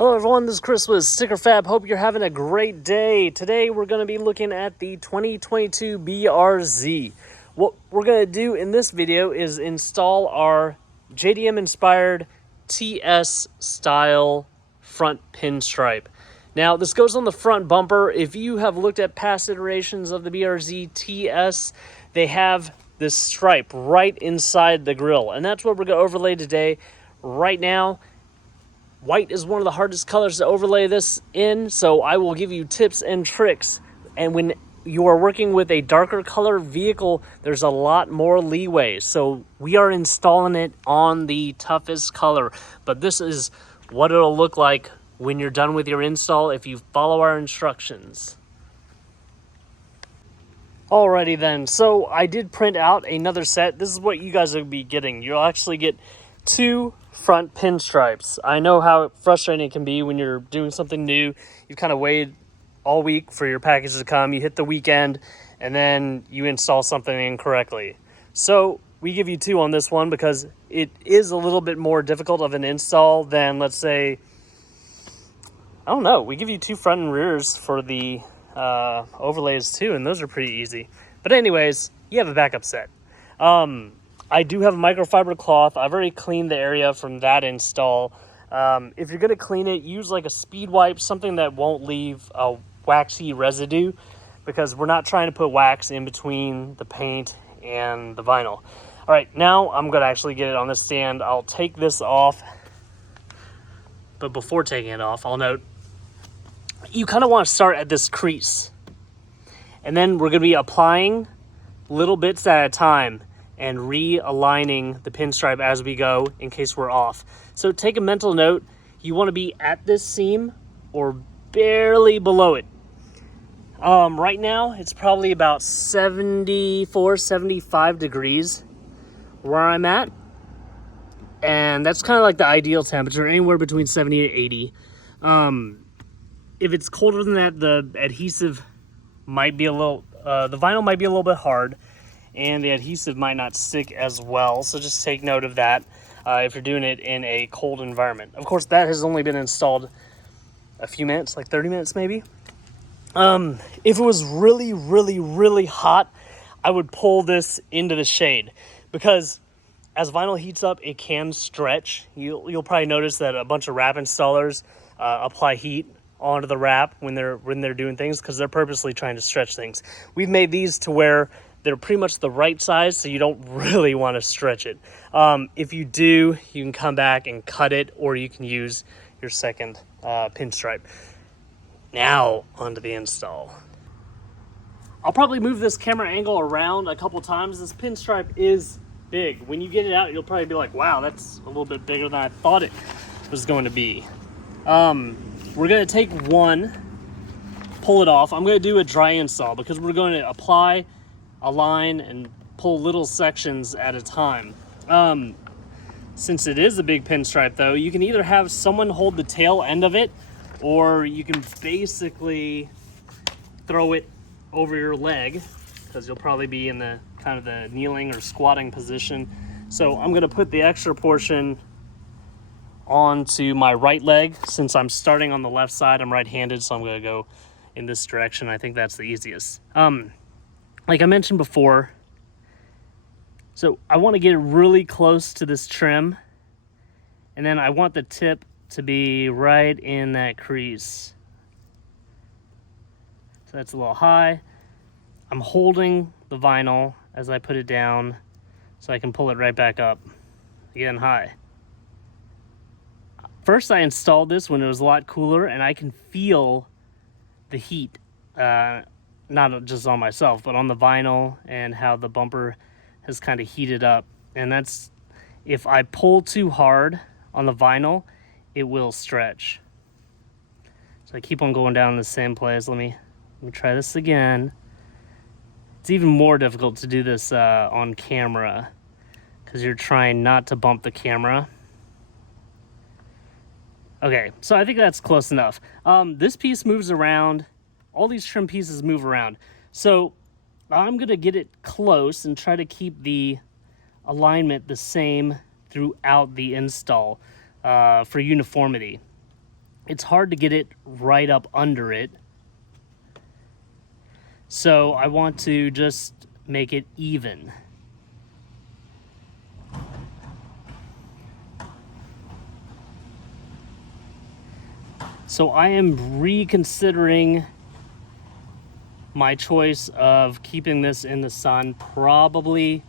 Hello everyone, this is Chris with Sticker Fab. Hope you're having a great day. Today we're going to be looking at the 2022 BRZ. What we're going to do in this video is install our JDM inspired TS style front pinstripe. Now this goes on the front bumper. If you have looked at past iterations of the BRZ TS, they have this stripe right inside the grille, and that's what we're going to overlay today. Right now, white is one of the hardest colors to overlay this in, so I will give you tips and tricks. And when you are working with a darker color vehicle, there's a lot more leeway. So we are installing it on the toughest color, but this is what it'll look like when you're done with your install if you follow our instructions. Alrighty then, so I did print out another set. This is what you guys will be getting. You'll actually get two front pinstripes. I know how frustrating it can be when you're doing something new. You've kind of waited all week for your package to come. You hit the weekend and then you install something incorrectly. So we give you two on this one because it is a little bit more difficult of an install than, let's say, I don't know. We give you two front and rears for the overlays too, and those are pretty easy. But anyways, you have a backup set. I do have a microfiber cloth. I've already cleaned the area from that install. If you're going to clean it, use like a speed wipe, something that won't leave a waxy residue, because we're not trying to put wax in between the paint and the vinyl. All right, now I'm going to actually get it on the stand. I'll take this off. But before taking it off, I'll note, you kind of want to start at this crease. And then we're going to be applying little bits at a time and realigning the pinstripe as we go in case we're off. So take a mental note. You want to be at this seam or barely below it. Right now, it's probably about 74, 75 degrees where I'm at. And that's kind of like the ideal temperature, anywhere between 70 to 80. If it's colder than that, the adhesive might be a little, the vinyl might be a little bit hard, and the adhesive might not stick as well. So just take note of that if you're doing it in a cold environment. Of course, that has only been installed a few minutes, like 30 minutes maybe. If it was really, really, really hot, I would pull this into the shade, because as vinyl heats up, it can stretch. You'll probably notice that a bunch of wrap installers apply heat onto the wrap when they're doing things, because they're purposely trying to stretch things. We've made these to where they're pretty much the right size, so you don't really want to stretch it. If you do, you can come back and cut it, or you can use your second pinstripe. Now, onto the install. I'll probably move this camera angle around a couple times. This pinstripe is big. When you get it out, you'll probably be like, wow, that's a little bit bigger than I thought it was going to be. We're going to take one, pull it off. I'm going to do a dry install because we're going to apply, align, and pull little sections at a time. Since it is a big pinstripe though, you can either have someone hold the tail end of it, or you can basically throw it over your leg, because you'll probably be in the kind of the kneeling or squatting position. So I'm going to put the extra portion onto my right leg. Since I'm starting on the left side, I'm right-handed, so I'm going to go in this direction. I think that's the easiest. Like I mentioned before, so I want to get it really close to this trim, and then I want the tip to be right in that crease. So that's a little high. I'm holding the vinyl as I put it down so I can pull it right back up again high. First, I installed this when it was a lot cooler, and I can feel the heat, not just on myself, but on the vinyl, and how the bumper has kind of heated up. And that's, if I pull too hard on the vinyl, it will stretch. So I keep on going down in the same place. Let me try this again. It's even more difficult to do this on camera, because you're trying not to bump the camera. Okay, so I think that's close enough. This piece moves around. All these trim pieces move around. So I'm going to get it close and try to keep the alignment the same throughout the install for uniformity. it's hard to get it right up under it. So I want to just make it even. So I am reconsidering my choice of keeping this in the sun. Probably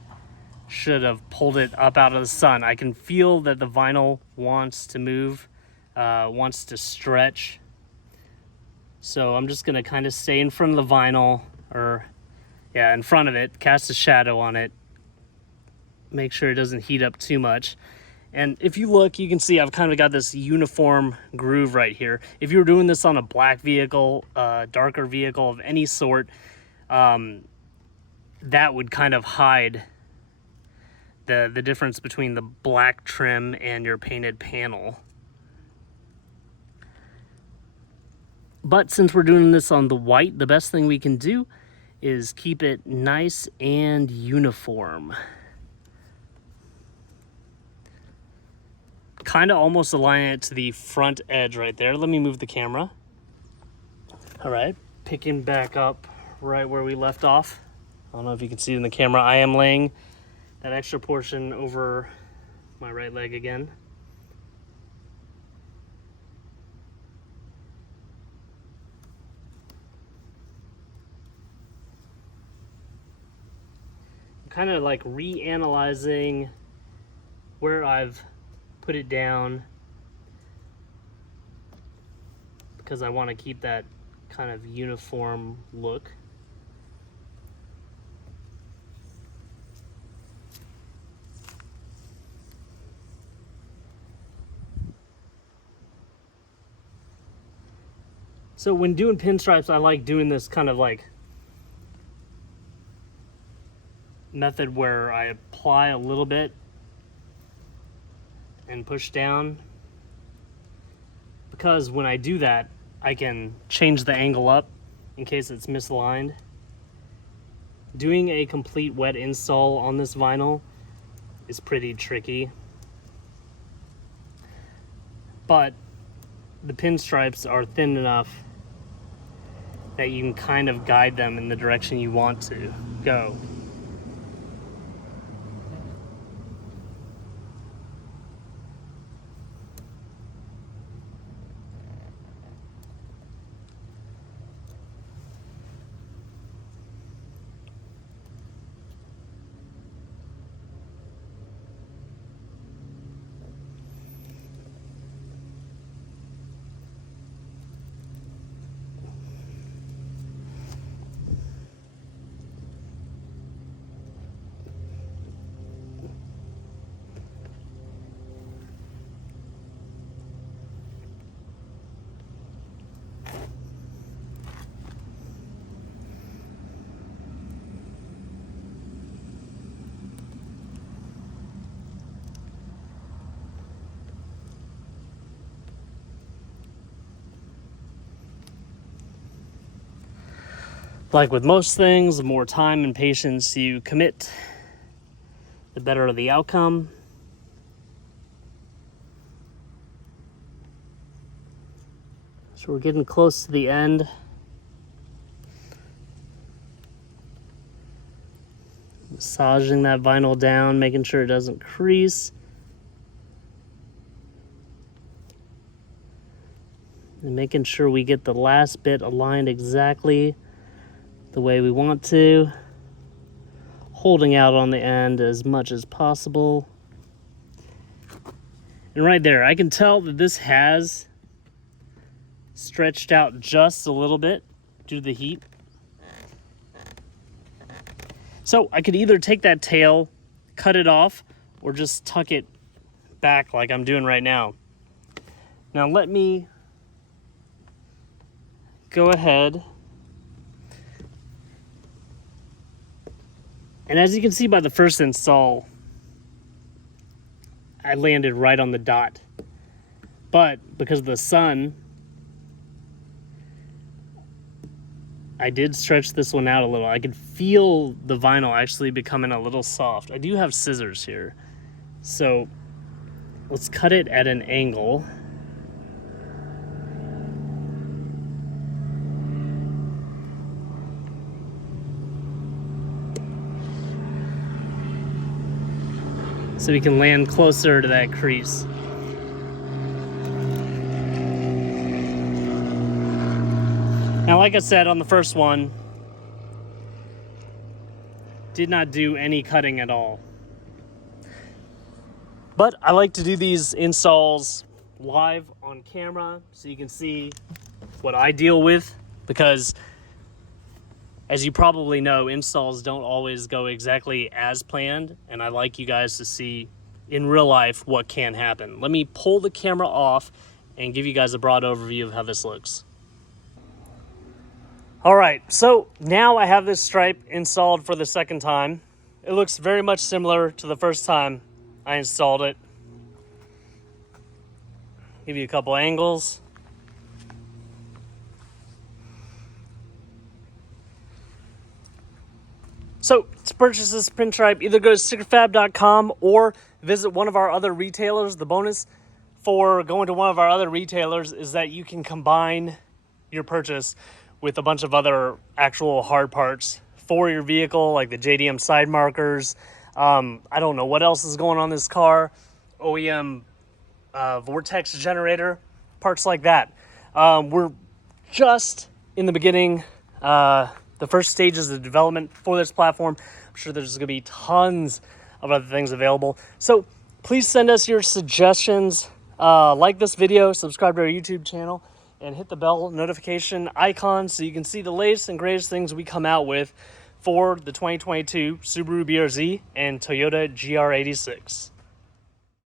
should have pulled it up out of the sun. I can feel that the vinyl wants to move, wants to stretch. So I'm just gonna kind of stay in front of the vinyl, or yeah, in front of it, cast a shadow on it, make sure it doesn't heat up too much. And if you look, you can see I've kind of got this uniform groove right here. If you were doing this on a black vehicle, darker vehicle of any sort, that would kind of hide the difference between the black trim and your painted panel. But since we're doing this on the white, the best thing we can do is keep it nice and uniform. Kind of almost align it to the front edge right there. Let me move the camera. All right, picking back up right where we left off. I don't know if you can see it in the camera. I am laying that extra portion over my right leg again. I'm kind of like reanalyzing where I've put it down, because I want to keep that kind of uniform look. So when doing pinstripes, I like doing this kind of like method where I apply a little bit and push down, because when I do that, I can change the angle up in case it's misaligned. Doing a complete wet install on this vinyl is pretty tricky, but the pinstripes are thin enough that you can kind of guide them in the direction you want to go. Like with most things, the more time and patience you commit, the better the outcome. So we're getting close to the end. Massaging that vinyl down, making sure it doesn't crease. And making sure we get the last bit aligned exactly the way we want to, holding out on the end as much as possible. And right there, I can tell that this has stretched out just a little bit due to the heat. So I could either take that tail, cut it off, or just tuck it back like I'm doing right now. Now let me go ahead. And as you can see by the first install, I landed right on the dot. But because of the sun, I did stretch this one out a little. I could feel the vinyl actually becoming a little soft. I do have scissors here. So let's cut it at an angle. so we can land closer to that crease. Now, like I said on the first one, did not do any cutting at all. But I like to do these installs live on camera so you can see what I deal with, because as you probably know, installs don't always go exactly as planned, and I like you guys to see in real life what can happen. Let me pull the camera off and give you guys a broad overview of how this looks. All right, so now I have this stripe installed for the second time. It looks very much similar to the first time I installed it. Give you a couple angles. So to purchase this Pinstripe, either go to stickerfab.com or visit one of our other retailers. The bonus for going to one of our other retailers is that you can combine your purchase with a bunch of other actual hard parts for your vehicle, like the JDM side markers. I don't know what else is going on this car. OEM vortex generator, parts like that. We're just in the beginning, the first stages of development for this platform. I'm sure there's going to be tons of other things available. So please send us your suggestions. Like this video, subscribe to our YouTube channel, and hit the bell notification icon so you can see the latest and greatest things we come out with for the 2022 Subaru BRZ and Toyota GR86.